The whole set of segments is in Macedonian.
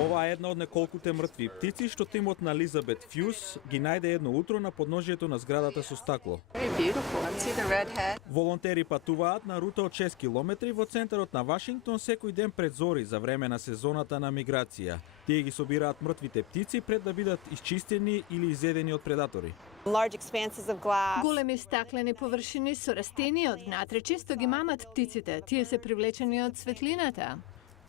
Ова е една од неколкуте мртви птици што тимот на Елизабет Фјус ги најде едно утро на подножието на зградата со стакло. Волонтери патуваат на рута од 6 километри во центарот на Вашингтон секој ден пред зори за време на сезоната на миграција. Тие ги собираат мртвите птици пред да бидат исчистени или изедени од предатори. Големи стаклени површини со растенија од внатре често ги мамат птиците, тие се привлечени од светлината.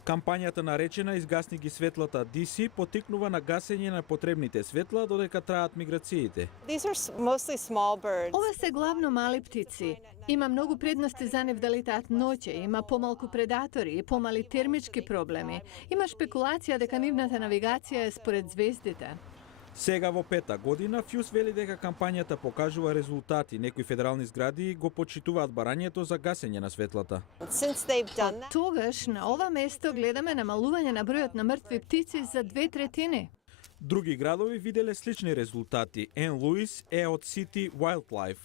Кампањата наречена "Изгасни ги светлата DC" потикнува на гасење на потребните светла додека траат миграциите. Ова се главно мали птици. Има многу предности за нив да летаат ноќе, има помалку предатори и помали термички проблеми. Има шпекулација дека нивната навигација е според звездите. Сега во пета година Фјус вели дека кампањата покажува резултати. Некои федерални згради го почитуваат барањето за гасење на светлата. Тогаш на ова место гледаме намалување на бројот на мртви птици за 2/3. Други градови виделе слични резултати. Ен Луис е од City Wildlife.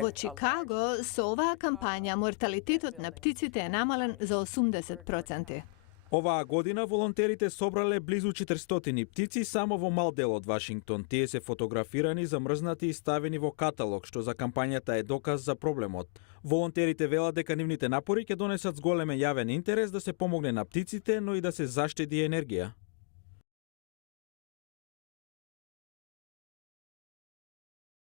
Во Чикаго со оваа кампања морталитетот на птиците е намален за 80%. Оваа година волонтерите собрале близу 400 птици само во мал дел од Вашингтон. Тие се фотографирани, замрзнати и ставени во каталог, што за кампањата е доказ за проблемот. Волонтерите велат дека нивните напори ќе донесат зголемен јавен интерес да се помогне на птиците, но и да се заштеди енергија.